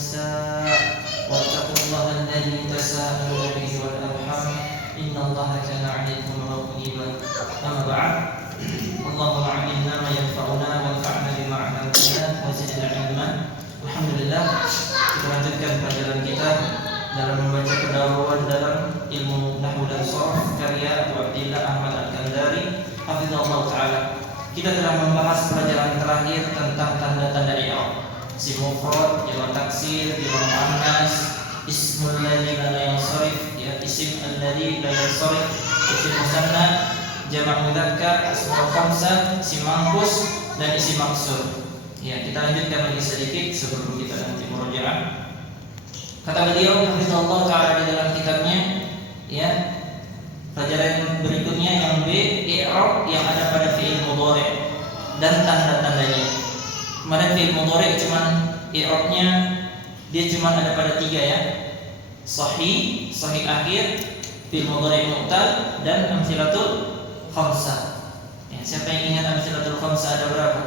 والنساء واتقوا الله الذي تساءلون به والأرحام إن الله كان عليكم رقيبا أما بعد اللهم علمنا ما ينفعنا وانفعنا بما علمتنا وزدنا علما. Alhamdulillah, kita lanjutkan pelajaran kita dalam membaca pendahuluan dalam ilmu Nahwu dan Sharh karya Abu Abdillah Ahmad Al-Kandari hafizahullah taala. Kita telah membahas pelajaran terakhir tentang tanda-tanda i'rab. Isim mufrad, jamak taksir, jamak muannas, ismul ladzi la yansharif, ya isim alladzi la yansharif, isim musanna, jamak mudzakkar, asmaul khamsah, isim manqus dan isim maksur. Ya, kita lanjutkan lagi sedikit sebelum kita nanti murojaah. Kata beliau hafizahullah taala di dalam kitabnya, ya, pelajaran berikutnya yang B, i'rab yang ada pada fi'il mudhari' dan tanda-tandanya. Kemarin fi'il mudhari' cuman i'rabnya dia cuman ada pada 3 ya. Sahih, sahih akhir, fi'il mudhari' mu'tal dan amsilatul khamsah. Ya, siapa yang ingat amsilatul khamsah ada berapa?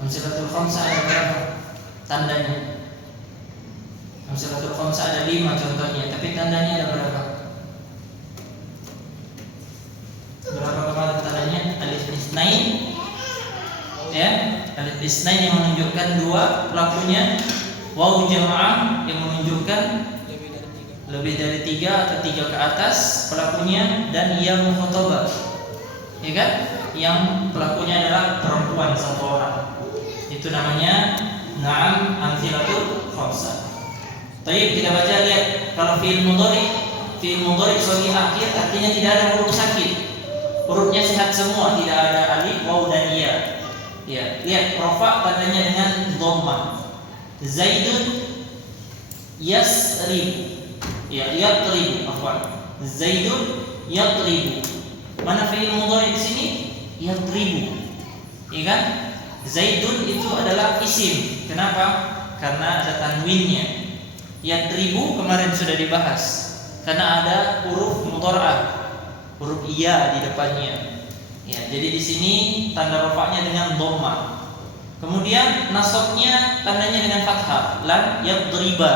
Amsilatul khamsah ada berapa tandanya? Amsilatul khamsah ada 5 contohnya, tapi tandanya ada berapa? Berapa kemarin tandanya? Alif isnain, ya, alif isnain yang menunjukkan 2 pelakunya, waw jamaah yang menunjukkan lebih dari 3 atau 3 ke atas pelakunya, dan ya mukhatabah, ya kan? Yang pelakunya adalah perempuan satu orang. Itu namanya na'am amsilatul khamsah. Baik, kita baca, lihat kalau fi'il mudhari sahih akhir artinya tidak ada huruf sakit. Hurufnya sehat semua, tidak ada alif, waw dan ya. Ya, lihat rafa tandanya dengan dhammah. Zaidun yasrib. Ya, yatrib, afwan. Zaidun yatrib. Mana fi'il mudhari di sini? Yatribu. Ya kan? Zaidun itu adalah isim. Kenapa? Karena ada tanwinnya. Yatribu kemarin sudah dibahas. Karena ada huruf mudhara'ah, huruf iya di depannya. Ya, jadi di sini tanda rafa'nya dengan dhammah. Kemudian nasabnya tandanya dengan fathah. Lam yadriba.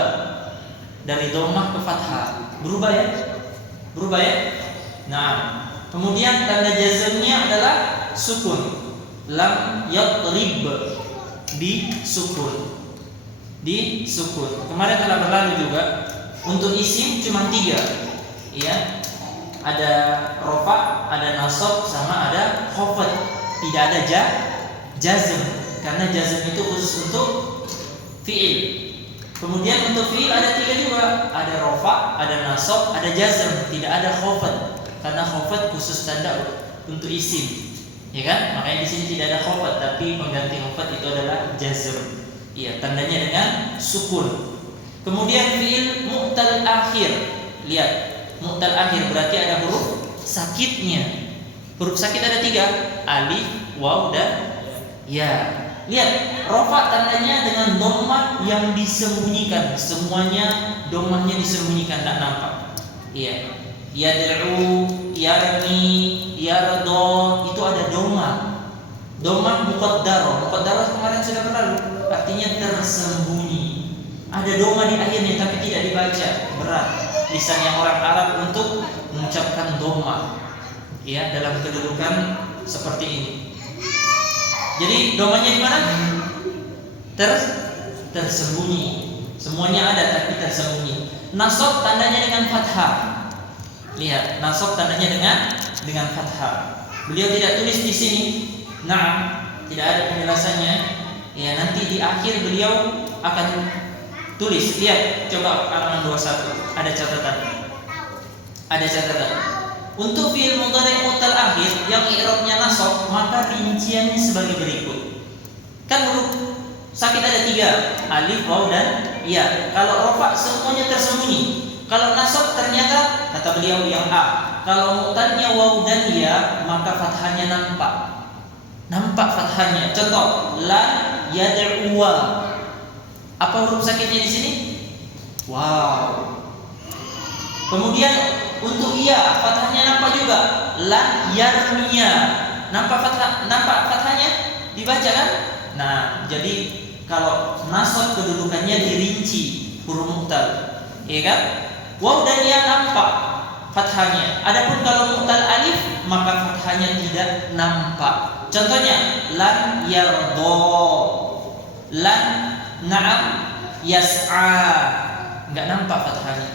Dari dhammah ke fathah. Berubah ya? Berubah ya? Nah, kemudian tanda jazmnya adalah sukun. Lam yadrib, di sukun. Di sukun. Kemarin telah berlalu juga. Untuk isim cuma 3, ya. Ada rafa, ada nasab, sama ada khafad. Tidak ada jazm, karena jazm itu khusus untuk fi'il. Kemudian untuk fi'il ada 3 juga. Ada rafa, ada nasab, ada jazm. Tidak ada khafad, karena khafad khusus tanda untuk isim. Ya kan? Makanya di sini tidak ada khafad, tapi pengganti khafad itu adalah jazm. Iya, tandanya dengan sukun. Kemudian fi'il mu'tal akhir. Lihat, mu'tal akhir berarti ada huruf sakitnya. Huruf sakit ada 3, alif, waw dan ya. Lihat, rafa tandanya dengan dhammah yang disembunyikan. Semuanya dhammahnya disembunyikan, tidak nampak. Iya. Yad'u, yarmi, yardo, itu ada dhammah. Dhammah muqaddarah. Muqaddarah kemarin sudah berlalu, artinya tersembunyi. Ada dhammah di akhirnya tapi tidak dibaca. Berat lisannya orang Arab untuk mengucapkan dhammah, ya, dalam kedudukan seperti ini. Jadi dhammahnya di mana? Tersembunyi. Semuanya ada tapi tersembunyi. Nasab tandanya dengan fathah. Lihat, nasab tandanya dengan fathah. Beliau tidak tulis di sini. Nah, tidak ada penjelasannya. Ya, nanti di akhir beliau akan tulis. Lihat, coba halaman 21. Ada catatan. Ada catatan. Untuk fi'il mudhari' mu'tal akhir yang i'rabnya nasab, maka rinciannya sebagai berikut. Kan huruf sakit ada 3, alif, waw dan ya. Kalau rafa semuanya tersembunyi. Kalau nasab ternyata kata beliau yang A. Kalau mu'talnya waw dan ya, maka fathahnya nampak. Nampak fathahnya. Contoh, la yad'uwa. Apa huruf sakitnya di sini? Wow. Kemudian untuk iya, fathahnya nampak juga. La yarmiya. Nampak fathahnya? Dibaca kan? Nah, jadi kalau nasab kedudukannya dirinci huruf mu'tal, ya kan? Waw dan ya nampak fathahnya. Adapun kalau mu'tal alif maka fathahnya tidak nampak. Contohnya lan yardo, lan na'am yas'a, enggak nampak fathahnya.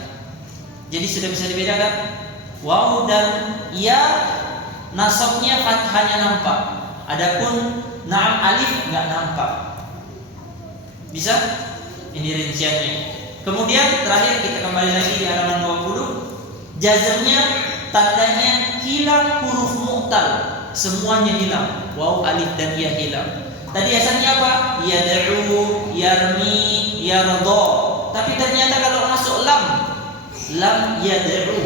Jadi sudah bisa dibedakan. Waw dan ya nasabnya fathahnya nampak. Adapun na'am alif enggak nampak. Bisa? Ini rinciannya. Kemudian terakhir kita kembali lagi di halaman 20. Jazmnya tandanya hilang huruf mu'tal, semuanya hilang. Waw, alif dan ya hilang. Tadi asalnya apa? Yad'u, yarmi, yardo. Tapi ternyata kalau masuk lam yad'u,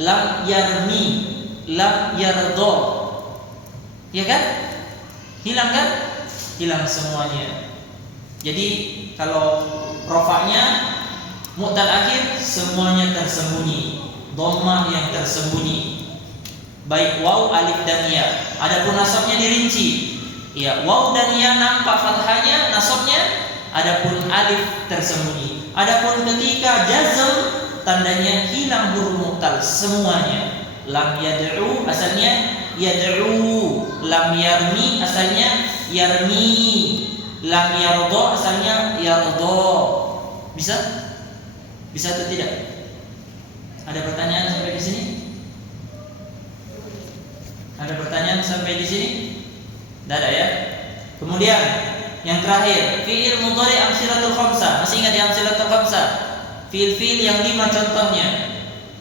lam yarmi, lam yardo. Ya kan? Hilang kan? Hilang semuanya. Jadi kalau rofaknya mu'tal akhir semuanya tersembunyi, dhammah yang tersembunyi, baik waw, alif dan ya. Adapun nasabnya dirinci. Ya, waw dan ya nampak fathahnya, nasabnya. Adapun alif tersembunyi. Adapun ketika jazm tandanya hilang huruf mu'tal semuanya. Lam yad'u asalnya yad'u, lam yarmi asalnya yarmi, lam yardo asalnya yardo. Bisa? Bisa atau tidak? Ada pertanyaan sampai di sini? Ada pertanyaan sampai di sini? Tidak ada ya? Kemudian yang terakhir, fi'il mudhari amsilatul khamsah. Masih ingat ya amsilatul khamsah? Fi'il-fi'il yang 5 contohnya.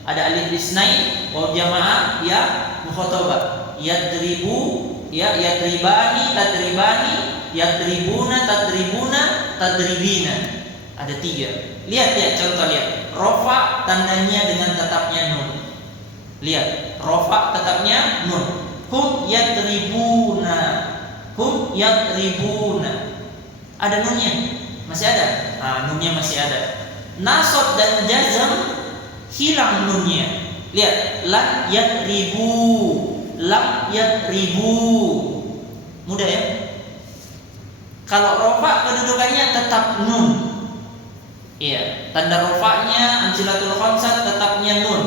Ada alif isnain, waw jamaah, ya mukhatabah. Yadribu, ya yadribani, tadribani, yadribuna, tadribuna, tadribina. Ada 3. Lihat ya, contoh lihat. Rofa tandanya dengan tetapnya nun. Lihat, rofa tetapnya nun. Hum yadribuna, hum yadribuna. Ada nunnya? Masih ada? Nunnya masih ada. Nasab dan jazm hilang nunnya. Lihat, lam yadribu, lam yadribu. Mudah ya? Kalau rofa kedudukannya tetap nun. Iya, tanda rofaknya amsilatul khamsah tetapnya nun.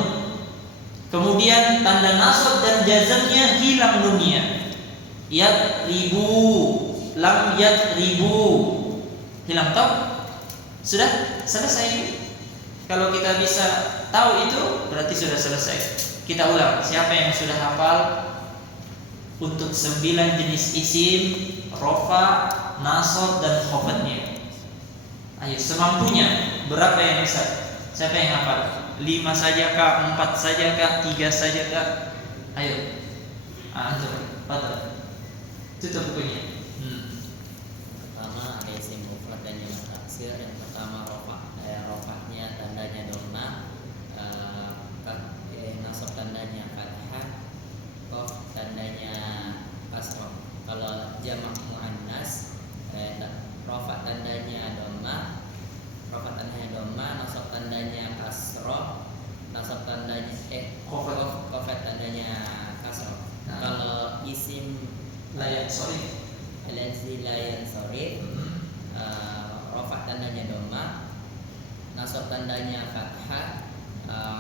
Kemudian tanda nasab dan jazmnya hilang nunnya. Yadribu, lam yadribu. Hilang toh? Sudah selesai. Kalau kita bisa tahu itu berarti sudah selesai. Kita ulang. Siapa yang sudah hafal untuk 9 jenis isim, rofa, nasab dan khofatnya? Ayo semampunya. Berapa yang bisa? Siapa yang hafal? 5 saja kah? 4 saja kah? 3 saja kah? Ayo. Antum, patah. Tutup bukunya. Pertama ada isim mufrad dan jamak taksir. Yang pertama rofa. Rofanya tandanya dhamma, nasab tandanya fathah, qaf tandanya kasrah. Kalau jamak muannas, rofa tandanya dhamma, nasab tandanya kasrah, nasab tandanya qaf tandanya kasrah. Kalau isim layan sorry, rofa tandanya dhamma, nasab tandanya fathah,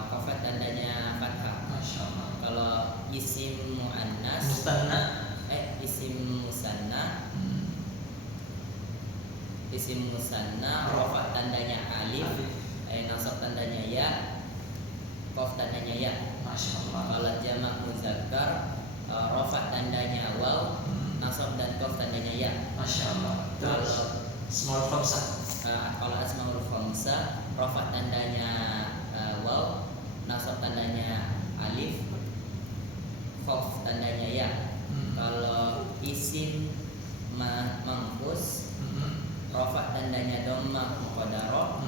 qaf tandanya fathah. Masyaallah. Kalau isim muannas, isim musanna, isim musanna rofa tandanya alif, nasab tandanya ya, qaf tandanya ya. Masyaallah. Kalau jamak muzakkar, rofa tandanya waw, nasab dan qaf tandanya ya. Masyaallah. Kalau small khamsah, kalau asmaul khamsah, rofa tandanya waw, nasab tandanya alif, qaf tandanya ya. Kalau isim manqus, rofa tandanya dhammah muqaddarah,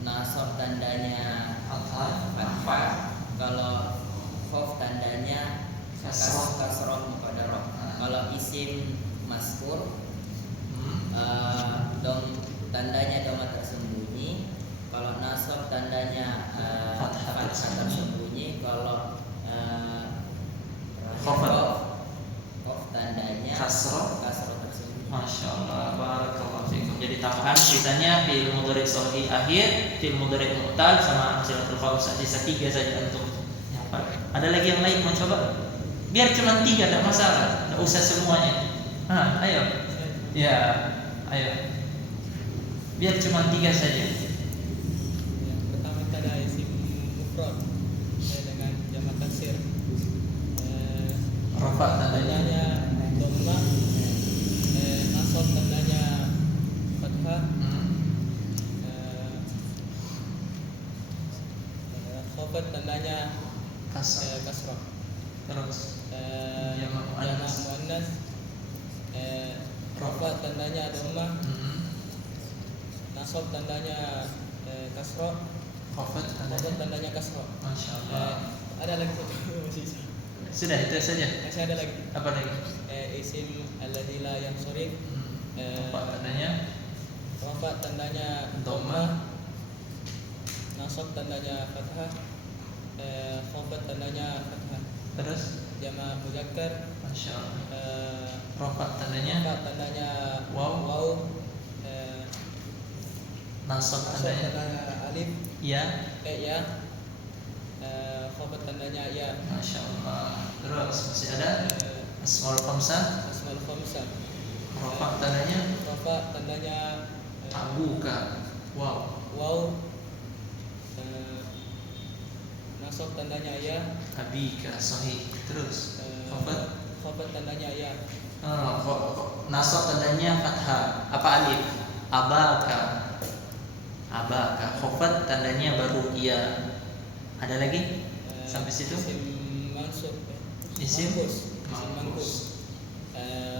nasab tandanya fathah. Kalau qaf tandanya kasrah muqaddarah. Kalau isim mazkur, tandanya dhammah tersembunyi. Kalau nasab tandanya fathah tersembunyi. Kalau qaf tandanya kasrah tersembunyi. Masyaallah. Jadi tambahan sisanya fi'il mudhari shalih akhir, fi'il mudhari mu'tal sama amsilatul khamsah. Sisa 3 saja untuk hafal. Ada lagi yang lain mau coba? Biar cuma 3 tidak masalah, tidak usah semuanya. Ayo. Ya, ayo. Biar cuma 3 saja. Yang pertama ada isim mufrad dengan jamak taksir. Rafa tandanya Tandanya dhammah, nasab tandanya fathah, khafat tandanya kasar. kasrah. Terus Jamak muannas, rafa tandanya dhammah, nasab tandanya kasrah, Khafat khafat tandanya kasrah. Masya Allah. Ada lagi masih Sudah itu saja. masih ada lagi. Apa lagi? Isim alladzi la yansharif, Rafa tandanya rafa tandanya dhammah, nasab tandanya fathah, khafat tandanya fathah. terus Jamak muzakkar, Masya Allah. Rafa tandanya rafa tandanya waw, nasab nasab tandanya tandanya alif, ya. ya, khafat tandanya ya. Masya Allah. Terus masih ada asmaul khamsah. Asmaul khamsah, Rafa tandanya rafa tandanya abuka, wow. waw, nasab tandanya ya, Abika, sahih. Terus khafat khafat tandanya ya. nasab tandanya fathah. Apa alif? Abaka, abaka. Khafat tandanya baru iya. Ada lagi? Sampai situ? Isim mansub, Isim mangkus.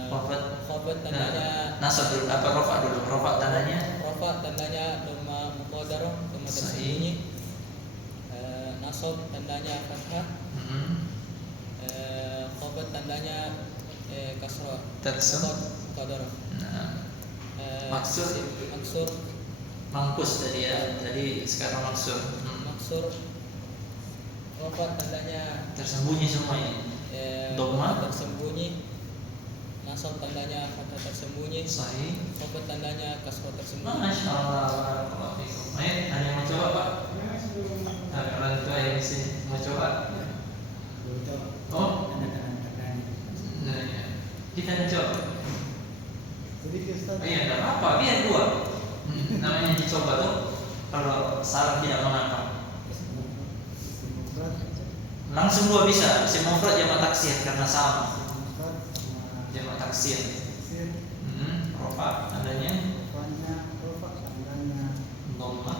Khafat. Khafat tandanya Nasab dulu. Apa rafa dulu? Rafa tandanya rafa tandanya dhamma muqaddarah, dhamma tersembunyi. Nasab tandanya fathah, khafat tandanya kasrah, muqaddarah. Nah, maksur. Maksur, mangkus tadi ya. Jadi sekarang maksur. maksur, rafa tandanya Tersembunyi semuanya. Dhamma. tersembunyi, nasab tandanya fathah tersembunyi, Sahih. khafat tandanya kasrah tersembunyi. Masya Allah. Barakallahu fikum. Ayo, ada yang mau coba Pak? Ada orang tua yang di sini mau coba? Oh, nah, ya. Kita coba. Oh iya, tidak apa, biar 2. Namanya dicoba tuh. Kalau salah tidak mengapa. Langsung 2 bisa. Isim mufrad jamak taksir karena sama. Jamak taksir. Rafa adanya dhammah.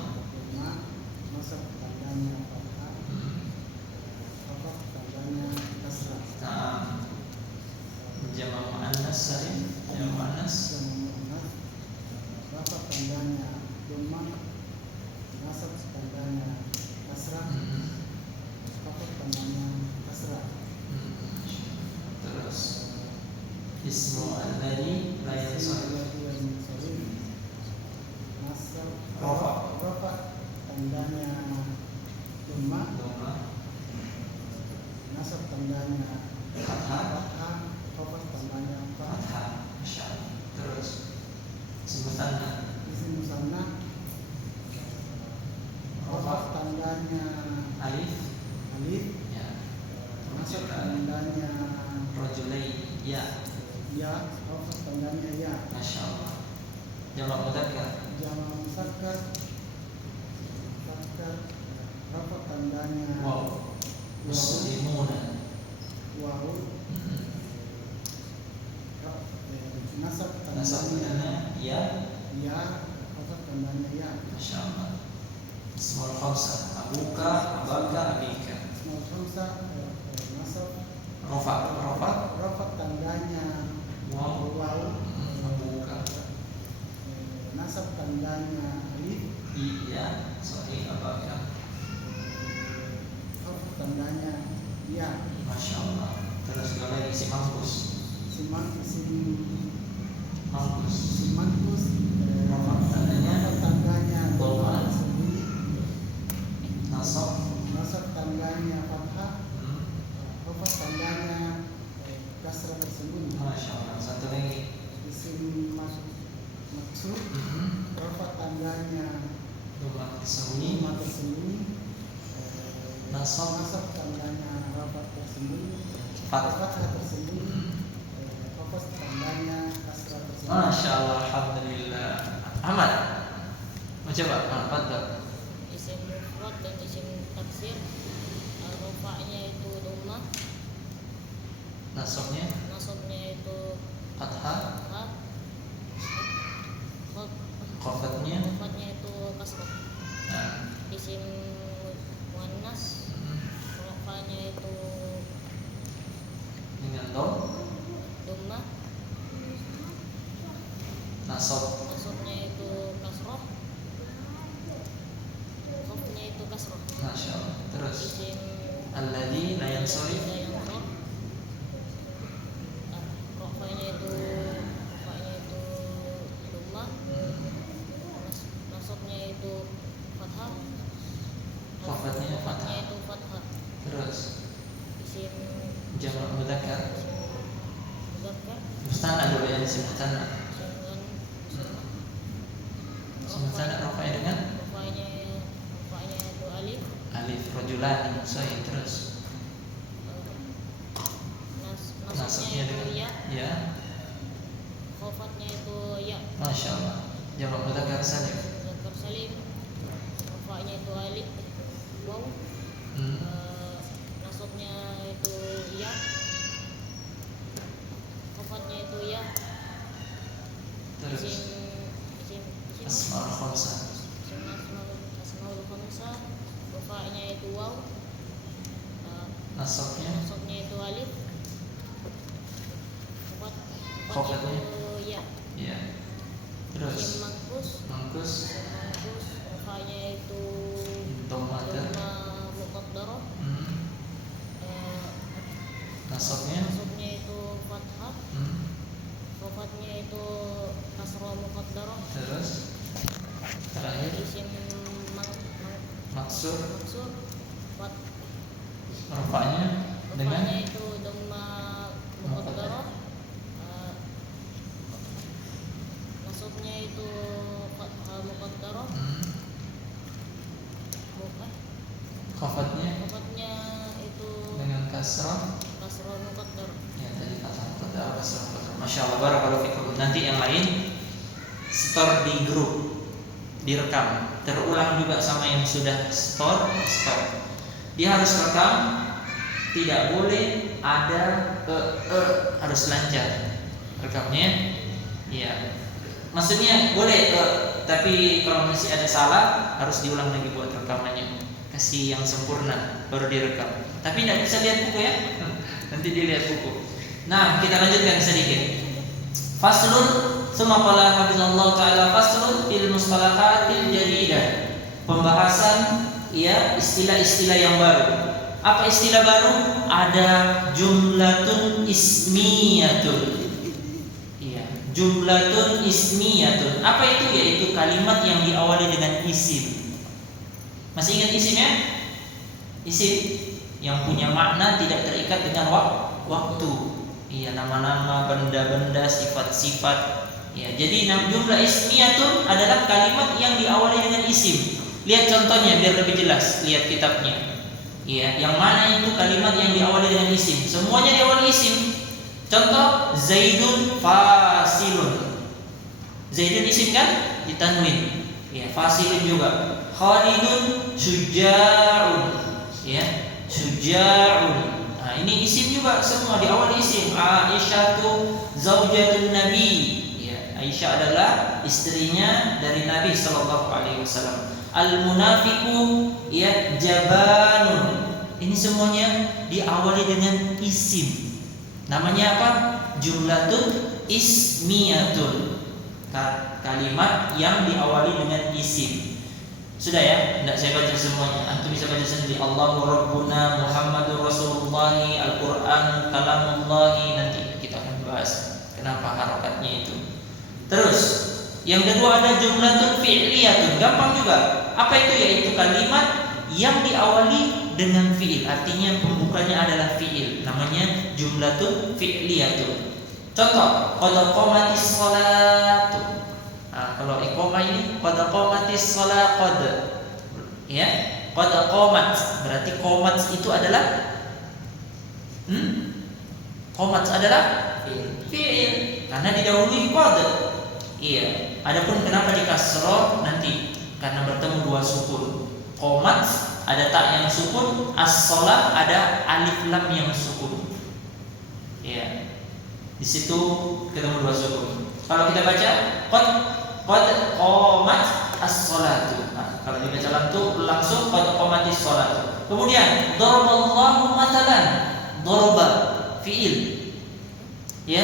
Nah, jamak muannas salim. Jamak muannas terus ismu alladhi la yansarif. Rafa tandanya dhammah, Dhammah, nasab tandanya fathah, fathah, khafat tandanya fathah. fathah. Masya Allah. Terus sebutannya Isim musanna, rafa tandanya alif, alif, ya. nasab Rajulan, tandanya rajulain, ya. ya, khafat tandanya ya. Masya Allah. Jamak mudzakkar, Jamak muzakkar, rafa tandanya wow. Muslimuna, waw, nasab nasab tandanya ya. ya, khafat tandanya ya. Masya Allah. Ismul khamsah, abuka, abaka, abika. Ismul khamsah, nasab Rafa, tandanya wow. waw, Abuka, nasab tandanya alif, iya. Sahih, abaka. khafat tandanya ya. Masya Allah. Terus kalau lagi si mangkus, mangkus. Simankus, Rafa tandanya khafat tandanya dhammah. tersembunyi, Nasab, nasab tandanya fathah, khafat tandanya kasrah tersembunyi. Masya Allah. Satu lagi. Isim maksud nasab nasab tandanya rafat tersembunyi, Fathah. fathah tersembunyi, hafaz tandanya kasrah tersembunyi. Masya Allah, alhamdulillah. Ahmad, mau coba? Fadhal. Isim mufrad dan isim taksir, rofaknya itu dhammah, Nasabnya nasabnya itu fathah, fathah, khofatnya khofatnya itu kasrah. nah, Isim muannas, rofaknya itu dengan dom, dhammah, nasab nasabnya itu kasrah, khofnya itu kasrah. Masya Allah. Terus Isim alladzi la yansarif, yang roh, rofaknya itu dhammah, nasabnya itu fathah, khofatnya khofatnya fathah. itu fathah. Terus Isim jamak mudzakkar, muzakkar, mustana dulu ya, isim mustana. dengan Isim mustana rafa'nya dengan rofaknya itu alif, alif, rajulan, sahih. Terus nasabnya nasabnya itu dengan ya, ya, khofatnya itu ya, Masya Allah. Jamak mudzakkar salim. muzakkar salim, rofaknya itu alif, waw, Hmm. nasabnya itu ya, khofatnya itu ya. Terus Isim asmaul khamsah, isim asmaul khamsah, rofaknya itu waw, nasabnya nasabnya itu alif, khofatnya Khofatnya? itu ya. ya. Isim Terus mangkus, mangkus, rofaknya itu domater, dhamma muqaddarah, nasabnya nasabnya itu fathah, khofatnya itu kasrah muqaddarah. terus terakhir Isim maksur, maksur, rafa'nya dengan rofaknya itu dhamma muqaddarah, nasabnya itu fathah muqaddarah, khofatnya khofatnya itu dengan kasrah. kasrah muqaddarah. Ya tadi kata muqaddar, kasrah muqaddar. Masya Allah, barakallahu fikum. Nanti yang lain store di grup, direkam, terulang juga sama yang sudah store. Dia harus rekam, tidak boleh ada harus lancar rekamnya. Iya, maksudnya boleh tapi kalau masih ada salah harus diulang lagi buat rekamannya, kasih yang sempurna baru direkam. Tapi tidak bisa lihat buku ya, nanti dilihat buku. Nah, kita lanjutkan sedikit. Faslun, summa qala hafizallahu taala faslun fil mustalahatil jadidah. Pembahasan ya istilah-istilah yang baru. Apa istilah baru? Ada jumlatun ismiyatun. Iya, jumlatun ismiyatun. Apa itu? Yaitu kalimat yang diawali dengan isim. Masih ingat isimnya? Isim yang punya makna tidak terikat dengan waktu. Iya, nama-nama, benda-benda, sifat-sifat. Ya, jadi jumlah ismiyatun adalah kalimat yang diawali dengan isim. Lihat contohnya biar lebih jelas. Lihat kitabnya. Ya, yang mana itu kalimat yang diawali dengan isim? Semuanya diawali isim. Contoh, Zaidun fasilun. Zaidun isim kan? Ditanwin. Ya, fasilun juga. Khalidun syuja'un. Ya, syuja'un. Nah, ini isim juga, semua diawali isim. Aisyah tu zaujatun Nabi. Ya, Aisyah adalah istrinya dari Nabi sallallahu alaihi wasallam. Al-munafiqu ya jabanun. Ini semuanya diawali dengan isim. Namanya apa? Jumlatun ismiyatun. Kalimat yang diawali dengan isim. Sudah ya? Tidak saya baca semuanya. Antum bisa baca sendiri. Allahu Rabbuna Muhammadur Rasulullah, Al-Quran Kalamullahi. Nanti kita akan bahas kenapa harokatnya itu. Terus yang kedua ada jumlatun fi'liyatun. Gampang juga. Apa itu? Yaitu kalimat yang diawali dengan fi'il. Artinya pembukanya adalah fi'il. Namanya jumlatun fi'liyatun. Contoh, qad qamatis sholatu. Nah, kalau iqamah ini qad qamatis shalah qad. Ya. Qad Qad qamat, berarti qamat itu adalah qamat adalah fi'il karena didahului qad. Iya. Adapun kenapa dikasroh nanti karena bertemu dua sukun. Qamat ada tak yang sukun, as-shalah ada alif lam yang sukun. Iya. Di situ ketemu dua sukun. Kalau kita baca qad qamat as-shalatu. Nah, kalau dibaca langsung qad qamatis shalatu. Kemudian daraballahu matalan. Daraba fi'il. Ya.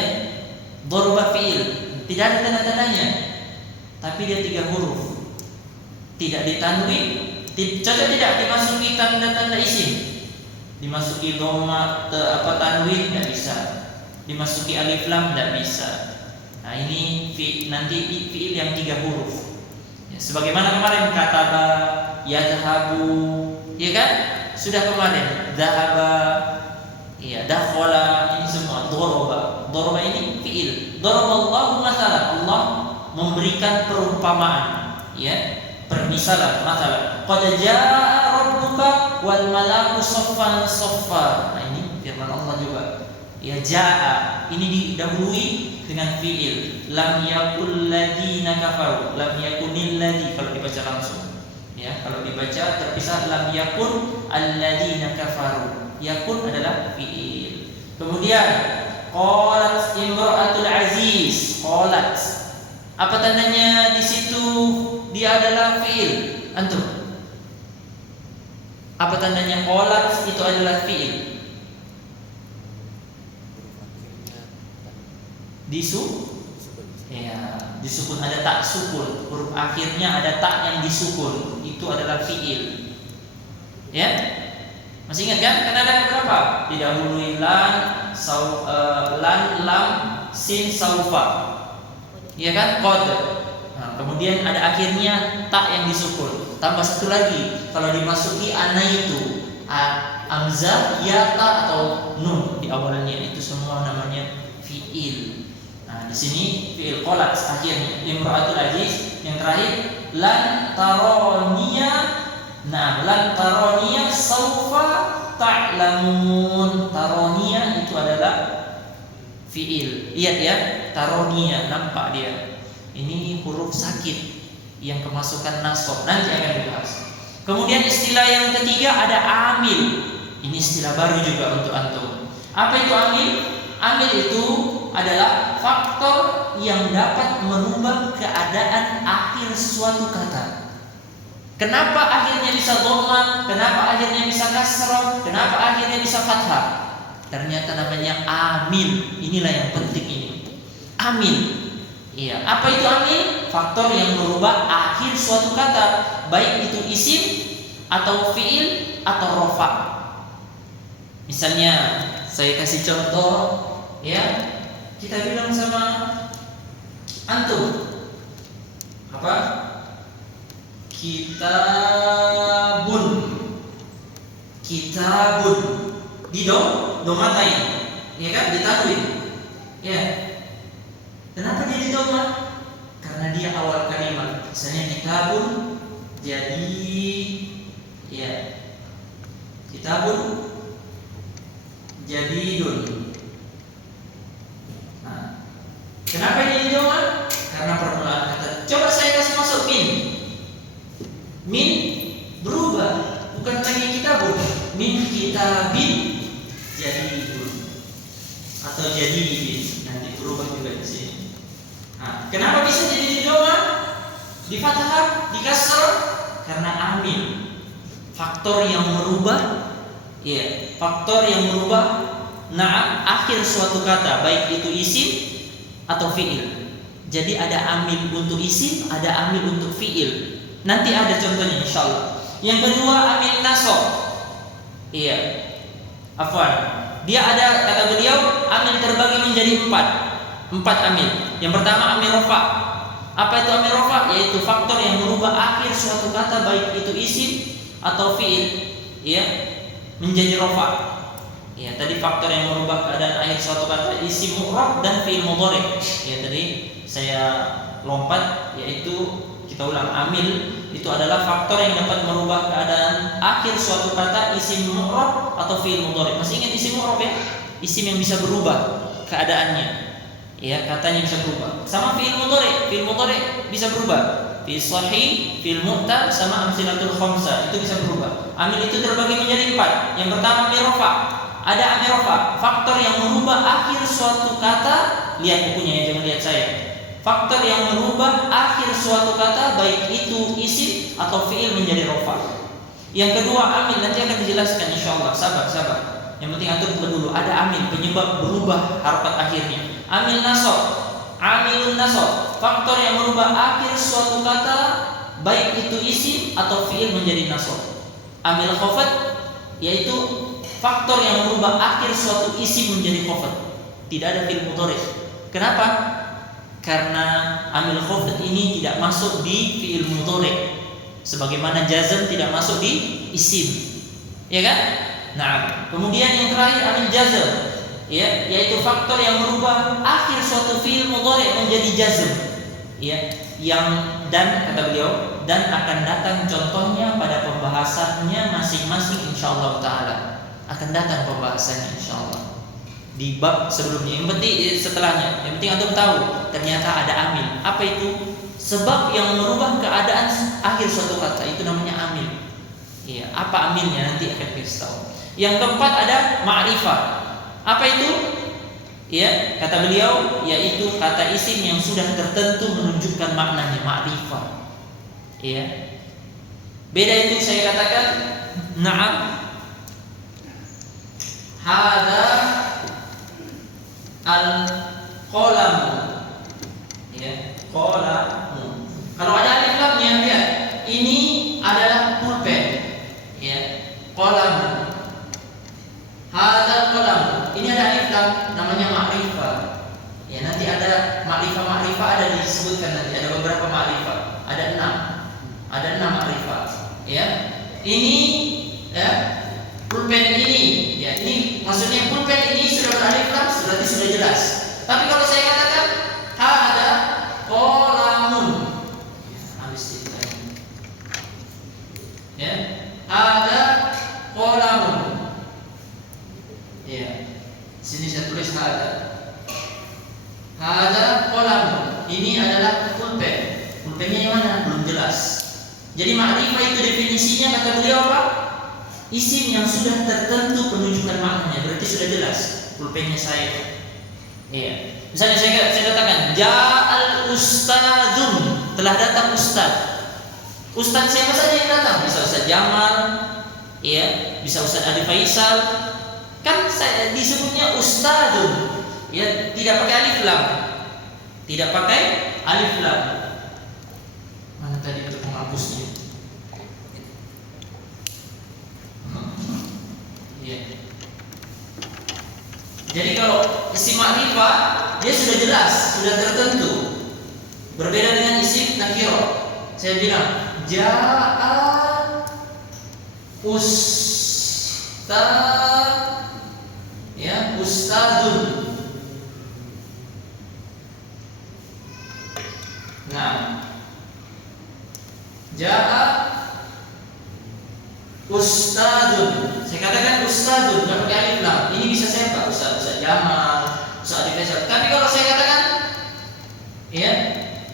Daraba fi'il. Tidak ada tanda-tandanya. Tapi dia 3 huruf. Tidak ditanwin, cocok tidak dimasuki tanda-tanda isim. Dimasuki dhamma tanwin tidak bisa. Dimasuki alif lam tidak bisa. Nah, ini nanti fi'il yang 3 huruf. Ya, sebagaimana kemarin kataba, yadhabu, ya kan? Sudah kemarin dhahaba, ya dakhala, ini semua daraba. Daraba ini fi'il. Daraballahu mathalan, Allah memberikan perumpamaan, ya, permisalan, mathalan. Qad jaa'a rabbuka wal malaku saffan saffa. Nah, ini firman Allah juga. Ya, jaa'a ini didahului dengan fi'il. Lam yakul ladina kafaru. Lam yakunil ladzi kalau dibaca langsung. Ya, kalau dibaca terpisah lam yakun alladina kafaru. Yakun adalah fi'il. Kemudian qalat imra'atul aziz. Qalat. Apa tandanya di situ? Dia adalah fi'il. Antum. Apa tandanya qalat itu adalah fi'il? Ya, disukun ada tak sukun, huruf akhirnya ada tak yang disukun, itu adalah fi'il. Ya, masih ingat kan? Karena ada berapa? Didahului lan, lam, sin, saufa. Iya kan? Qad. Nah, kemudian ada akhirnya tak yang disukun. Tambah satu lagi, kalau dimasuki ana itu hamzah, ya, ta atau nun di awalnya, itu semua namanya fi'il. Nah, di sini fi'il qalat akhirnya imra'atul aziz. Yang terakhir lan taroniya. Nah, lan taroniya saufa ta'lamun. Taroniya itu adalah fi'il. Lihat ya, taroniya nampak dia. Ini huruf sakit yang kemasukan nasab, nanti akan dibahas. Kemudian istilah yang ketiga ada amil. Ini istilah baru juga untuk antum. Apa itu amil? Amil itu adalah faktor yang dapat merubah keadaan akhir suatu kata. Kenapa akhirnya bisa dhamma? Kenapa akhirnya bisa kasrah? Kenapa akhirnya bisa fathah? Ternyata namanya amil. Inilah yang penting ini. Amil. Iya, apa itu amil? Faktor yang merubah akhir suatu kata, baik itu isim atau fi'il atau rofa. Misalnya saya kasih contoh, ya. Kita bilang sama antum apa? Kitabun. Domatain, ya kan? Ditanwin. Ya. Kenapa dia didoma? Karena dia awal kalimat. Misalnya kitabun jadi ya. Kitabun jadi dun. Kenapa ini didoma? Karena permulaan kata. Coba saya kasih masuk min. Min berubah, bukan lagi kitabun. Min kitabin jadi dun atau jadi bin. Nanti berubah juga di sini. Nah, kenapa bisa jadi didoma? Di fathah, di kasrah? Karena amil. Faktor yang merubah, ya, faktor yang merubah akhir suatu kata, baik itu isim atau fi'il. Jadi ada amil untuk isim, ada amil untuk fi'il. Nanti ada contohnya insyaallah. Yang kedua amil nasab. Iya. Afwan. Dia ada, kata beliau, amil terbagi menjadi 4 amil. Yang pertama amil rafa. Apa itu amil rafa? Yaitu faktor yang merubah akhir suatu kata, baik itu isim atau fi'il, ya, menjadi rafa. Ya, tadi faktor yang merubah keadaan akhir suatu kata isim mu'rab dan fi'il mudhari'. Ya, tadi saya lompat, yaitu Kita ulang, amil itu adalah faktor yang dapat merubah keadaan akhir suatu kata isim mu'rab atau fi'il mudhari. Masih ingat isim mu'rab ya? Isim yang bisa berubah keadaannya. Ya, katanya bisa berubah. Sama fi'il mudhari bisa berubah. Fi sahih, fi'il mu'tal sama amsilatul khamsah itu bisa berubah. Amil itu terbagi menjadi 4. Yang pertama amil rafa. Ada amil rafa, faktor yang merubah akhir suatu kata. Lihat bukunya ya, jangan lihat saya. Faktor yang merubah akhir suatu kata baik itu isim atau fi'il menjadi rafa. Yang kedua amil, nanti akan dijelaskan insyaallah. Sabar. Yang penting antum dulu ada amil penyebab berubah harokat akhirnya. Amil nasab, amilun nasab, faktor yang merubah akhir suatu kata baik itu isim atau fi'il menjadi nasab. Amil khafad yaitu faktor yang merubah akhir suatu isim menjadi khafad. Tidak ada fi'il mudhari. Kenapa? Karena amil khafad ini tidak masuk di fi'il mudhari, sebagaimana jazm tidak masuk di isim, ya kan? Nah, kemudian yang terakhir amil jazm, ya, yaitu faktor yang merubah akhir suatu fi'il mudhari menjadi jazm, ya, yang dan kata beliau dan akan datang contohnya pada pembahasannya masing-masing insyaallah taala. Akan datang pembahasannya insyaallah di bab sebelumnya. Yang penting setelahnya, yang penting antum tahu ternyata ada amil. Apa itu? Sebab yang merubah keadaan akhir suatu kata itu namanya amil. Iya, apa amilnya nanti akan kita tahu. Yang keempat ada ma'rifah. Apa itu? Ya, kata beliau yaitu kata isim yang sudah tertentu menunjukkan maknanya, ma'rifah. Iya. Beda itu saya katakan na'am hada al-qalam, ya, qalam. Kalau ada alif lamnya lihat, ini adalah pulpen, ya, qalam. Hadzal qalam. Ini ada alif lam namanya ma'rifah. Ya, nanti ada ma'rifah ada disebutkan nanti ada beberapa ma'rifah. Ada 6 ma'rifah, ya. Ini ya pulpen ini, ya, ini maksudnya pulpen ini sudah beralif lam, berarti sudah jelas. Tapi kalau saya katakan ada qalamun, habis itu ya, ada qalamun, ya, sini saya tulis ada qalamun. Ini adalah pulpen. Pulpennya yang mana? Belum jelas. Jadi ma'rifah itu definisinya kata beliau apa? Isim yang sudah tertentu penunjukan maknanya, berarti sudah jelas. Pulpennya saya. Iya. Misalnya saya katakan ja'al ustadzun, telah datang ustaz. Ustaz siapa saja yang datang? Bisa Ustaz Jamal, iya, bisa Ustaz Adi Faisal. Kan saya disebutnya ustadzun. Ya, tidak pakai alif lam. Tidak pakai alif lam. Mana tadi untuk menghapusnya? Ya. Jadi kalau isim ma'rifah dia sudah jelas, sudah tertentu. Berbeda dengan isim nakirah. Saya bilang ja'a ustaz, ya, ustadzun. Nah, ja'a ustadzun. Saya katakan ustadzun, tidak pakai alif lam. Ini bisa saya Pak Ustaz Jamal, Ustaz Adi Faisal. Tapi kalau saya katakan ya,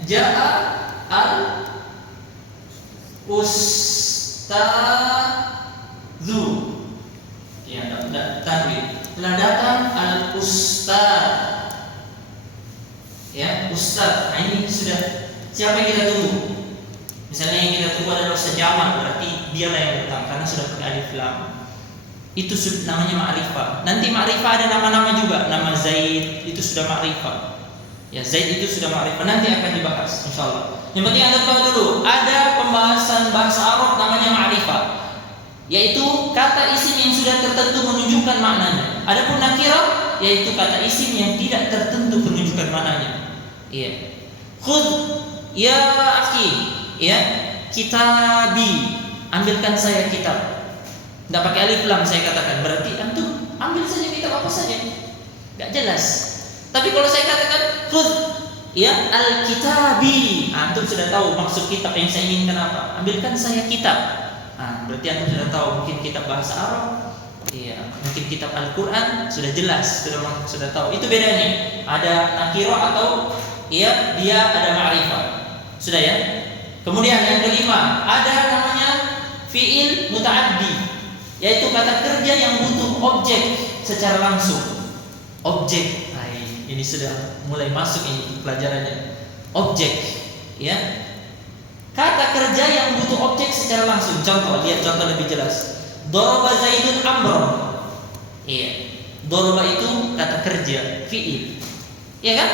ja'a al ustadzu. Ya, tanwin. Telah datang al ustad. Ya, ustad. Nah, ini sudah siapa yang kita tunggu? Misalnya yang kita tunggu adalah Ustaz Jamal, berarti dialah yang datang karena sudah pakai alif lam. Itu namanya ma'rifah. Nanti ma'rifah ada nama-nama juga. Nama Zaid itu sudah ma'rifah. Ya, Zaid itu sudah ma'rifah. Nanti akan dibahas insyaallah. Yang penting Anda tahu dulu, ada pembahasan bahasa Arab namanya ma'rifah, yaitu kata isim yang sudah tertentu menunjukkan maknanya. Adapun nakirah yaitu kata isim yang tidak tertentu menunjukkan maknanya. Iya. Khudh ya akhi, ya, kitabi, ambilkan saya kitab. Tidak pakai alif lam saya katakan, berarti antum ambil saja kitab apa saja, tidak jelas. Tapi kalau saya katakan khudh ya al-kitabi, antum sudah sudah tahu maksud kitab yang saya inginkan apa. Ambilkan saya kitab. Nah, berarti antum sudah tahu mungkin kitab bahasa Arab. Iya, mungkin kitab Al-Quran sudah jelas, sudah tahu. Itu bedanya. Ada nakiro atau iya dia ada ma'rifah. Sudah ya. Kemudian yang kelima ada namanya fi'il muta'addi, yaitu kata kerja yang butuh objek secara langsung. Objek. Nah, ini sudah mulai masuk ini pelajarannya. Objek, ya. Kata kerja yang butuh objek secara langsung. Contoh, lihat contoh lebih jelas. Daraba Zaidun amron. Iya. Daraba itu kata kerja, fi'il. Iya kan?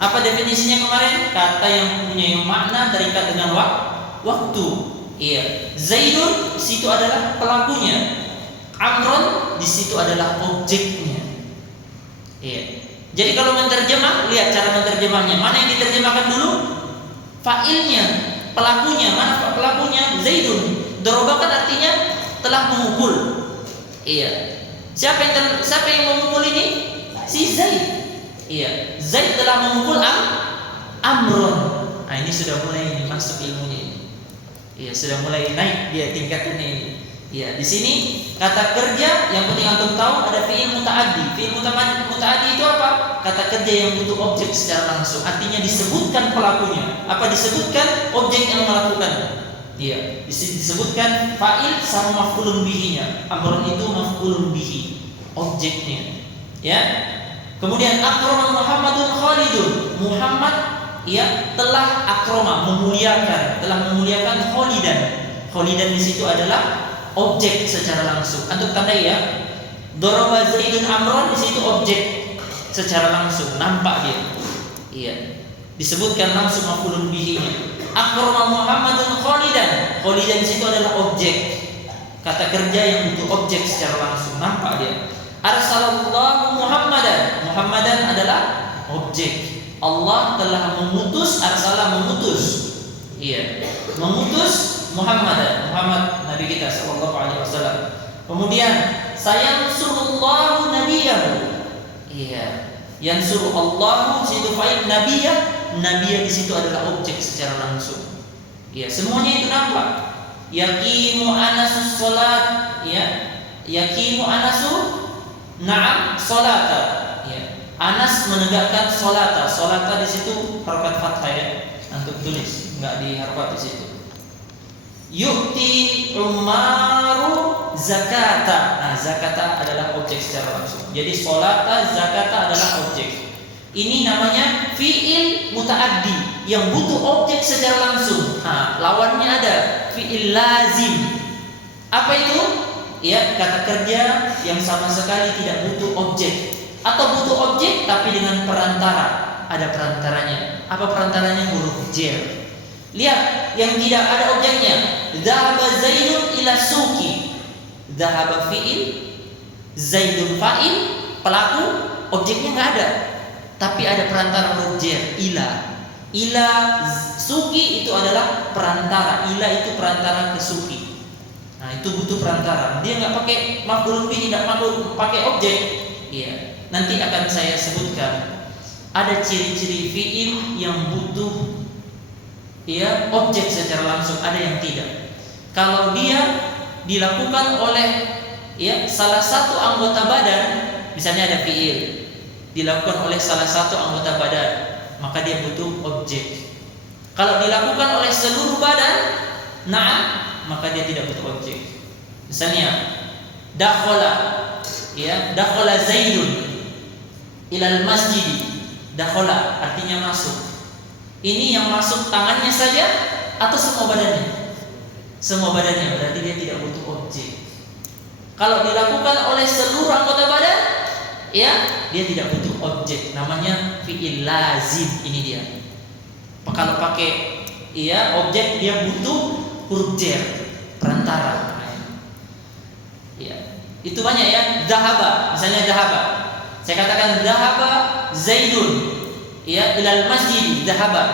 Apa definisinya kemarin? Kata yang punya makna terikat dengan waktu. Iya. Zaidun di situ adalah pelakunya. Amron di situ adalah objeknya. Iya. Jadi kalau menterjemah, lihat cara menterjemahnya. Mana yang diterjemahkan dulu? Fa'ilnya, pelakunya. Mana pelakunya? Zaidun. Daraba kan artinya telah memukul. Iya. Siapa yang memukul ini? Si Zaid. Iya. Zaid telah memukul Amron. Nah, ini sudah mulai ini masuk ilmunya ini. Iya, sudah mulai naik dia tingkatannya ini. Iya, di sini kata kerja yang penting antum tahu ada fi'il muta'addi. Fi'il muta'addi itu apa? Kata kerja yang butuh objek secara langsung. Artinya disebutkan pelakunya. Apa disebutkan? Objek yang melakukan. Iya, disebutkan fa'il sama maf'ulun bihinya. Amron itu maf'ulun bihi, objeknya. Ya. Kemudian akrama Muhammadun Khalidun. Muhammad ya telah akrama, memuliakan, telah memuliakan Khalidan. Khalidan di situ adalah objek secara langsung. Antum tandai ya. Daraba Zaidun Amron di situ objek secara langsung, nampak dia. Iya. Disebutkan langsung maf'ulun bihinya. Akrama Muhammadun Khalidan. Khalidan di situ adalah objek. Kata kerja yang butuh objek secara langsung, nampak dia. Arsalallahu Muhammadan. Muhammadan adalah objek. Allah telah memutus, arsala memutus. Iya, memutus Muhammadan, Muhammad Nabi kita sallallahu alaihi wasallam. Kemudian sayansurullahu nabiyahu. Iya, yansuru Allahu situ fa'il nabiyah. Nabiyah di situ adalah objek secara langsung. Iya, semuanya itu nampak. Yaqimu anasus salat, ya. Yaqimu anasu na'am salata. Ya. Anas menegakkan salata. Salata di situ harokat fathah ya. Antum tulis, enggak di harokat di situ. Yu'ti umaru zakata. Nah, zakata adalah objek secara langsung. Jadi salata, zakata adalah objek. Ini namanya fi'il muta'addi yang butuh objek secara langsung. Nah, lawannya ada fi'il lazim. Apa itu? Ya, kata kerja yang sama sekali tidak butuh objek, atau butuh objek tapi dengan perantara. Ada perantaranya. Apa perantaranya? Huruf jar. Lihat, yang tidak ada objeknya. Dhahaba Zaidun ila suki. Dhahaba fi'il, Zaidun fa'il, pelaku, objeknya nggak ada. Tapi ada perantara huruf jar, ila. Ila suki itu adalah perantara. Ila itu perantara ke suki. Nah, itu butuh perantara. Dia nggak pakai maf'ulun bihi, nggak pakai objek. Iya. Nanti akan saya sebutkan. Ada ciri-ciri fi'il yang butuh ya objek secara langsung, ada yang tidak. Kalau dia dilakukan oleh ya salah satu anggota badan, misalnya ada fi'il dilakukan oleh salah satu anggota badan, maka dia butuh objek. Kalau dilakukan oleh seluruh badan, nah maka dia tidak butuh objek. Misalnya dakhala, ya, dakhala Zaidun ilal masjid. Dakhala artinya masuk. Ini yang masuk tangannya saja atau semua badannya? Semua badannya, berarti dia tidak butuh objek. Kalau dilakukan oleh seluruh anggota badan, ya, dia tidak butuh objek. Namanya fi'il lazim, ini dia. Kalau pakai ya objek, dia butuh huruf jar, perantara. Ya. Itu banyak ya. Dhahaba, misalnya dhahaba. Saya katakan dhahaba Zaidun ya ilal masjid. Dhahaba.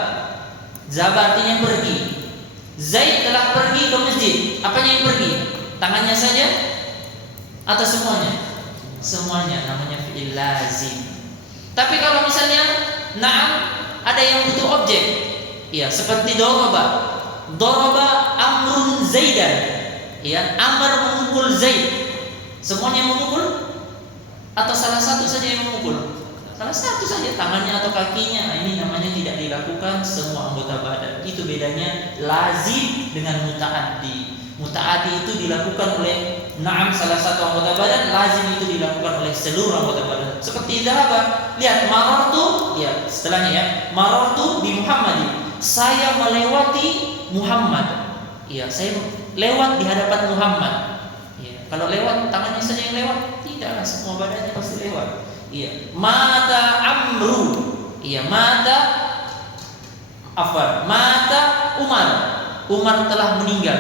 Dhahaba artinya pergi. Zaid telah pergi ke masjid. Apanya yang pergi? Tangannya saja atau semuanya? Semuanya, namanya fi'il lazim. Tapi kalau misalnya na'am ada yang butuh objek. Ya, seperti doroba. Doroba Amrun Zaidan. Ya, Amr memukul Zaid. Semuanya memukul atau salah satu saja yang memukul? Salah satu saja, tangannya atau kakinya. Nah, ini namanya tidak dilakukan semua anggota badan. Itu bedanya lazim dengan mutaaddi. Mutaaddi itu dilakukan oleh salah satu anggota badan, lazim itu dilakukan oleh seluruh anggota badan. Seperti dhahaba, lihat marartu, ya setelahnya ya, marartu bi Muhammadi. Saya melewati Muhammad. Ya, saya lewat di hadapan Muhammad. Ya, kalau lewat tangannya saja yang lewat, tidaklah, semua badannya pasti lewat. Iya, mata Amru. Iya, mata Umar. Umar telah meninggal.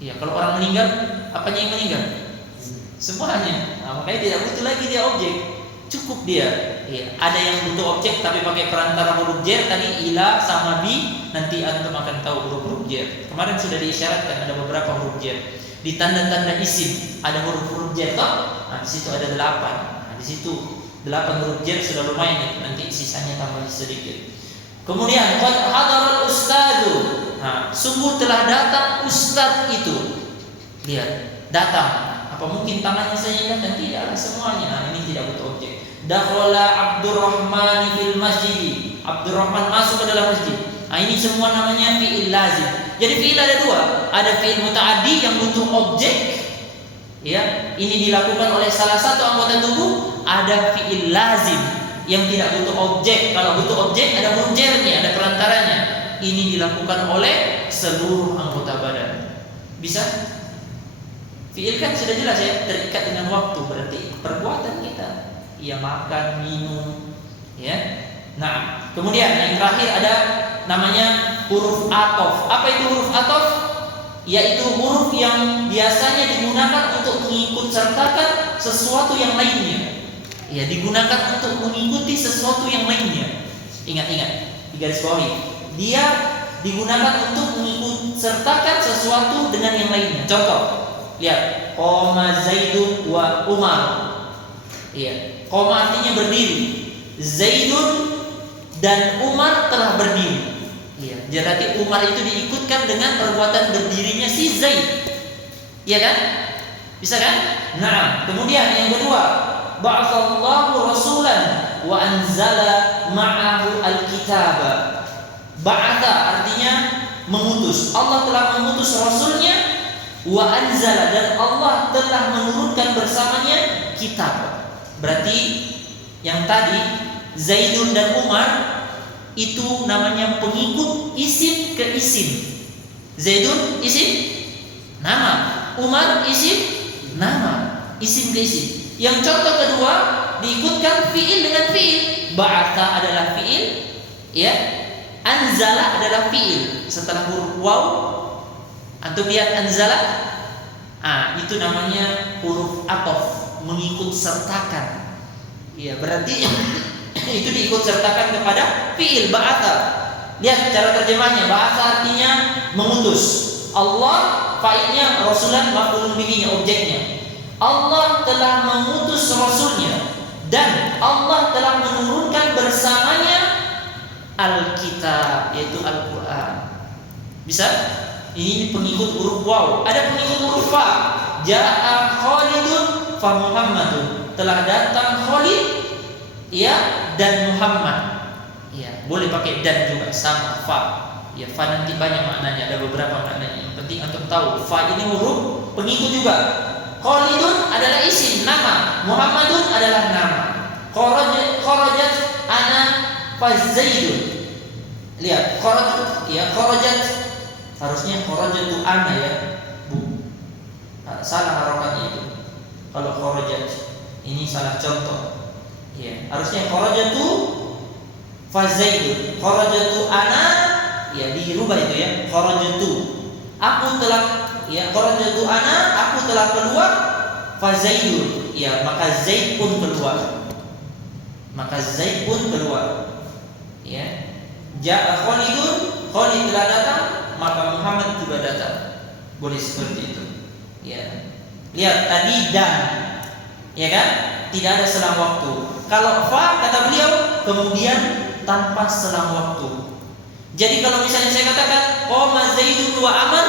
Iya, kalau orang meninggal, apanya yang meninggal? Semuanya. Nah, makanya tidak butuh lagi dia objek. Cukup dia. Iya, ada yang butuh objek tapi pakai perantara huruf jar tadi ila sama bi, nanti antum akan tahu huruf-huruf jar. Kemarin sudah diisyaratkan ada beberapa huruf jar. Di tanda-tanda isim ada huruf-huruf jar toh? Nah, di situ ada 8. Di situ 8 huruf jar sudah lumayan, nanti sisanya tambah sedikit. Kemudian qad hadaral ustadu. Nah, sungguh telah datang ustaz itu. Lihat, datang. Apa mungkin tangannya saja datang? Tidak, semuanya. Nah, ini tidak butuh objek. Dakhala Abdurrahman fil masjid. Abdurrahman masuk ke dalam masjid. Nah, ini semua namanya fi'il lazim. Jadi fi'il ada 2. Ada fi'il muta'addi yang butuh objek. Ya, ini dilakukan oleh salah satu anggota tubuh. Ada fi'il lazim yang tidak butuh objek. Kalau butuh objek ada huruf jarnya, ada perantaranya. Ini dilakukan oleh seluruh anggota badan. Bisa? Fi'il kan sudah jelas ya, terikat dengan waktu, berarti perbuatan kita. Ya, makan, minum, ya. Nah, kemudian yang terakhir ada namanya huruf atof. Apa itu huruf atof? Yaitu huruf yang biasanya digunakan untuk mengikut sertakan sesuatu yang lainnya. Ya, digunakan untuk mengikuti sesuatu yang lainnya. Ingat-ingat, di garis bawahi. Dia digunakan untuk mengikut sertakan sesuatu dengan yang lainnya. Contoh, lihat, qoma Zaidun wa Umar. Iya, qoma artinya berdiri. Zaidun dan Umar telah berdiri. Iya, berarti Umar itu diikutkan dengan perbuatan berdirinya si Zaid. Iya kan? Bisa kan? Nah, kemudian yang kedua, ba'atsallahu rasulan wa anzala ma'ahu al-kitaba. Ba'atha artinya mengutus. Allah telah mengutus rasulnya, wa anzala, dan Allah telah menurunkan bersamanya kitab. Berarti yang tadi Zaidun dan Umar itu namanya pengikut isim ke isim. Zaidun isim nama, Umar isim nama, isim ke isim. Yang contoh kedua diikutkan fiil dengan fiil. Ba'atha adalah fiil, ya. Anzala adalah fiil. Setelah huruf waw, antum lihat anzala. Itu namanya huruf atof, mengikut sertakan. Ya, berarti itu diikut sertakan kepada fiil ba'atha. Lihat cara terjemahnya. Ba'atha artinya mengutus. Allah fa'ilnya, rasulan maf'ulun bihi objeknya. Allah telah mengutus rasulnya dan Allah telah menurunkan bersamanya Alkitab, yaitu Al-Quran. Bisa? Ini pengikut huruf waw. Ada pengikut huruf fa. Ja'a Khalidun fa Muhammadun. Telah datang Khalid, ya, dan Muhammad. Ya, boleh pakai dan juga sama fa. Ya, fa nanti banyak maknanya, ada beberapa maknanya. Yang penting antum tahu fa ini huruf pengikut juga. Khalidun adalah isim, nama. Muhammadun adalah nama. Kharajat ana fazaidun. Lihat, kharajat harusnya kharajatu ana ya. Salah harokatnya itu. Kalau kharajat ini salah contoh. Ya, harusnya kharajatu fazaidun. Kharajatu ana, ya dirubah itu ya. Kharajatu. Aku telah, ya, kharajatu ana, aku telah keluar. Fazaidun, ya, maka Zaid pun keluar. Maka Zaid pun keluar. Ya. Ja'a Khalidun, Khalid telah datang, maka Muhammad juga datang. Boleh seperti itu. Ya. Lihat tadi dan, ya kan? Tidak ada selang waktu. Kalau fa kata beliau kemudian tanpa selang waktu. Jadi kalau misalnya saya katakan qama Zaidun wa Amr,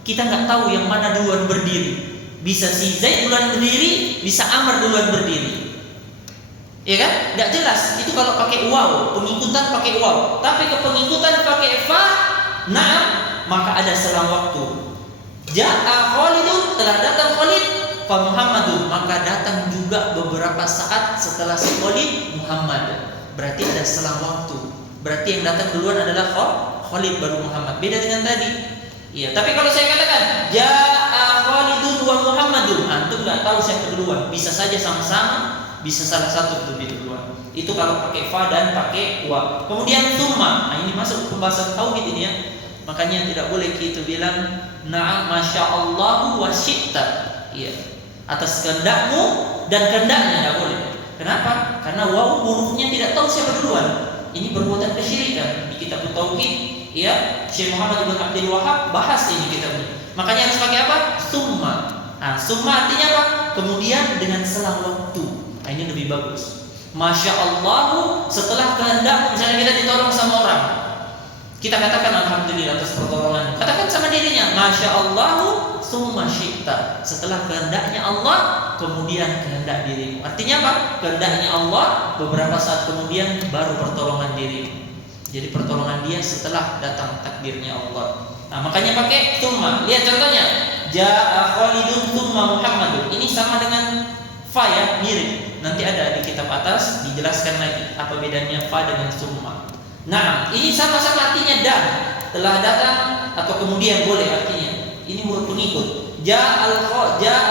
kita nggak tahu yang mana duluan berdiri. Bisa si Zaid duluan berdiri, bisa Amr duluan berdiri. Ya kan? Nggak jelas. Itu kalau pakai waw, pengikutan pakai waw. Tapi ke pengikutan pakai fa, na'am, maka ada selang waktu. Ja'a Khalidun, telah datang Khalid, fa Muhammadun, maka datang juga beberapa saat setelah si Khalid Muhammad. Berarti ada selang waktu. Berarti yang datang duluan adalah Khalid baru Muhammad. Beda dengan tadi. Iya, tapi kalau saya katakan ja'a Khalidun wa Muhammadun, antum nggak tahu siapa duluan. Bisa saja sama-sama, bisa salah satu lebih duluan. Itu kalau pakai fa dan pakai wa. Kemudian summa. Nah, ini masuk pembahasan tauhid ini ya. Makanya tidak boleh kita bilang na'am masyaallah wa syi'ta. Iya. Atas kehendakmu dan kehendaknya tidak boleh. Kenapa? Karena waw hurufnya tidak tahu siapa duluan. Ini perbuatan kesyirikan. Di kitab tauhid ya, Syekh Muhammad Ibn Abdul Wahab bahas ini kitabnya. Makanya harus pakai apa? Summa. Nah, summa artinya apa? Kemudian dengan selang waktu. Nah, ini lebih bagus. Masya Allah, setelah kehendak, misalnya kita ditolong sama orang, kita katakan alhamdulillah atas pertolongan. Katakan sama dirinya, Masya Allah, summa syi'ta. Setelah kehendaknya Allah, kemudian kehendak dirimu. Artinya apa? Kehendaknya Allah, beberapa saat kemudian baru pertolongan dirimu. Jadi pertolongan dia setelah datang takdirnya Allah. Nah, makanya pakai summa. Lihat contohnya, ja'a Khalidun summa Muhammadun. Ini sama dengan fa ya, mirip. Nanti ada di kitab atas dijelaskan lagi apa bedanya fa dengan summa. Nah, ini sama-sama artinya dan, telah datang atau kemudian boleh artinya. Ini huruf pengikut. Ja'a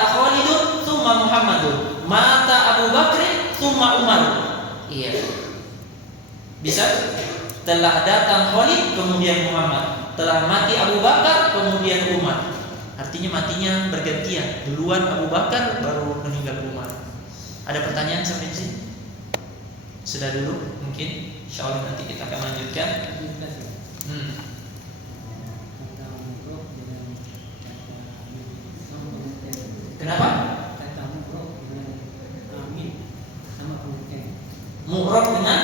Khalidun summa Muhammadun. Mata Abu Bakr summa Umar. Iya. Bisa? Telah datang Khalid kemudian Muhammad, telah mati Abu Bakar kemudian Umar. Artinya matinya bergantian. Duluan Abu Bakar baru meninggal Umar. Ada pertanyaan sampai sini? Sudah dulu mungkin. Insyaallah nanti kita akan lanjutkan. Kenapa? Mu'rab dengan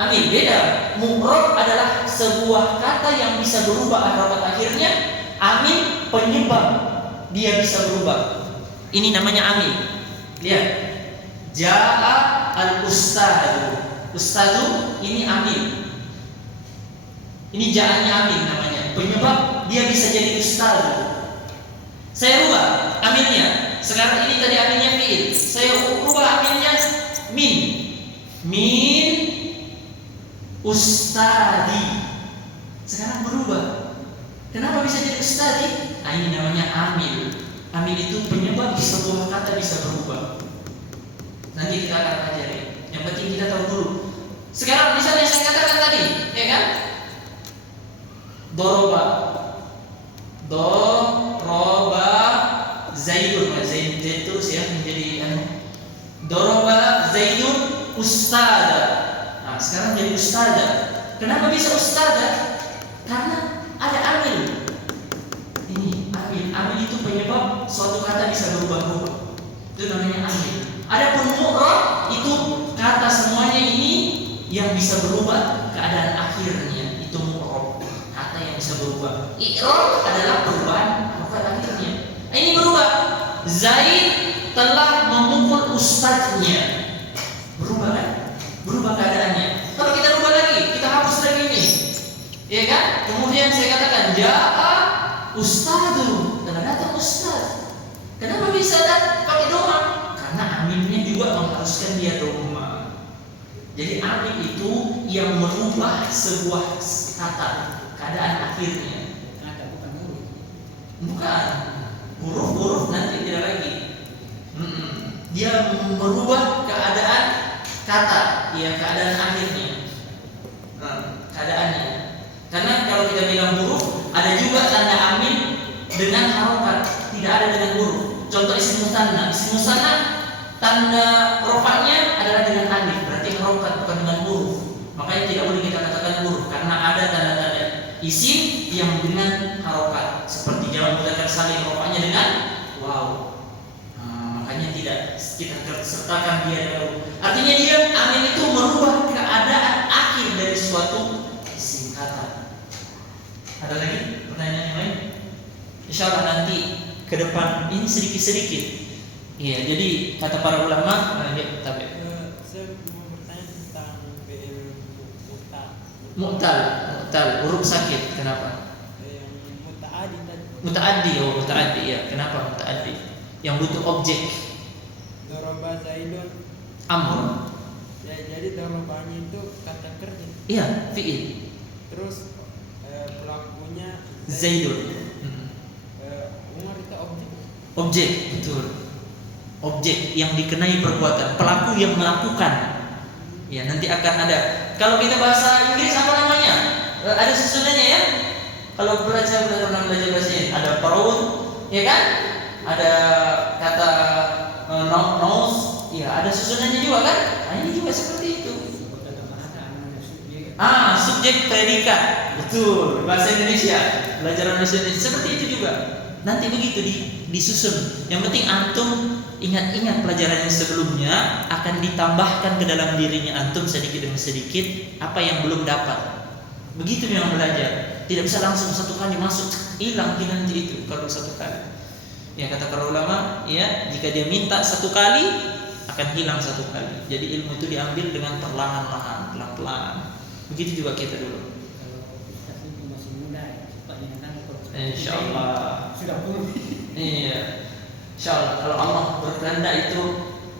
amin beda. Mu'rab adalah sebuah kata yang bisa berubah harakat akhirnya. Amin penyebab dia bisa berubah. Ini namanya amin. Lihat. Ja'a al-ustadu. Ustadu ini amin. Ini ja'anya amin namanya. Penyebab dia bisa jadi ustadu. Saya rubah aminnya. Sekarang ini tadi aminnya fi'il. Saya rubah aminnya min. Min ustadi. Sekarang berubah. Kenapa bisa jadi ustadi? Nah, ini namanya amil. Amil itu penyebab sebuah kata bisa berubah. Nanti kita akan pelajari. Yang penting kita tahu dulu. Sekarang misalnya saya katakan tadi, ya kan? Doroba Zaidun. Zaid terus ya menjadi Doroba Zaidun ustada. Nah, sekarang jadi ustada. Kenapa bisa ustada? Karena ada amil. Ini amil. Amil itu penyebab suatu kata bisa berubah-ubah. Itu namanya amil. Adapun mu'rab itu kata semuanya ini yang bisa berubah keadaan akhirnya. Itu mu'rab. Kata yang bisa berubah. I'rab adalah perubahan harokat akhirnya. Ini berubah. Zaid telah memukul ustadznya. Berubah kan? Berubah keadaannya. Kalau kita rubah lagi, kita hapus lagi ini. Ya kan? Kemudian saya katakan ja'a ustadu. Telah datang ustaz. Kenapa bisa datang pakai doma? Karena aminnya juga mengharuskan dia doma. Jadi amin itu yang merubah sebuah kata, keadaan akhirnya. Ada bukan huruf. Bukan. Huruf nanti tidak lagi. Dia merubah keadaan kata, ya keadaan akhirnya. Keadaannya. Karena kalau kita bilang huruf, ada juga tanda amin dengan harokat, tidak ada dengan huruf. Contoh isim musanna. Isim musanna tanda rofaknya adalah dengan alif, berarti harokat bukan dengan huruf. Makanya tidak boleh kita katakan huruf karena ada tanda-tanda isim yang dengan harokat. Seperti jamak mudzakkar salim, rofaknya dengan waw. Makanya tidak kita sertakan dia dahulu. Artinya dia amin itu merubah keadaan akhir dari suatu isim. Ada lagi pertanyaan yang lain? Insya Allah nanti ke depan ini sedikit-sedikit. Iya, jadi kata para ulama, ya, tapi Saya mau bertanya tentang fi'il mu'tal, huruf sakit. Kenapa? yang muta'adi tadi. Mutaaddi ya. Kenapa mutaaddi? Yang butuh objek. Doroba Zaidun. Amr. Ya, jadi dorobanya itu kata kerja. Iya, fi'il. Terus pelakunya Zaidun. Umar itu objek. Objek, betul. Objek yang dikenai perbuatan, pelaku yang melakukan. Ya, nanti akan ada. Kalau kita bahasa Inggris apa namanya? Ada susunannya ya. Kalau pernah belajar bahasa Inggris, ada proud, ya kan? Ada kata nose, ya ada susunannya juga kan? Nah, ini juga seperti itu. Subjek predikat, betul. Bahasa Indonesia, pelajaran bahasa Indonesia seperti itu juga. Nanti begitu disusun. Yang penting antum ingat-ingat pelajaran yang sebelumnya, akan ditambahkan ke dalam dirinya antum sedikit demi sedikit apa yang belum dapat. Begitu memang belajar. Tidak bisa langsung satu kali masuk, hilang nanti itu kalau satu kali. Ya kata para ulama, ya jika dia minta satu kali akan hilang satu kali. Jadi ilmu itu diambil dengan perlahan-lahan, pelan-pelan. Begitu juga kita dulu. Kalau kita ini masih muda, cepat diingatkan kalau Insyaallah. sudah pun. Iya. Insyaallah kalau Allah berkehendak itu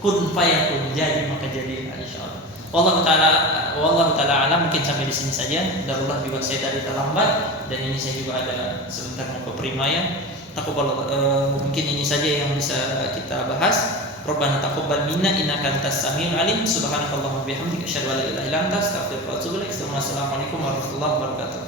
kun fayakun, jadi maka jadi insyaallah. Wallahu taala alam, mungkin sampai di sini saja. Darullah juga saya tadi terlambat dan ini saya juga ada sebentar mau ke Primaya. Mungkin ini saja yang bisa kita bahas. Rabbana taqabbal minna innaka antas samiul alim. Subhanakallahumma bihamdika asyhadu an la ilaha illa anta astaghfiruka wa atubu ilaik. Assalamualaikum warahmatullahi wabarakatuh.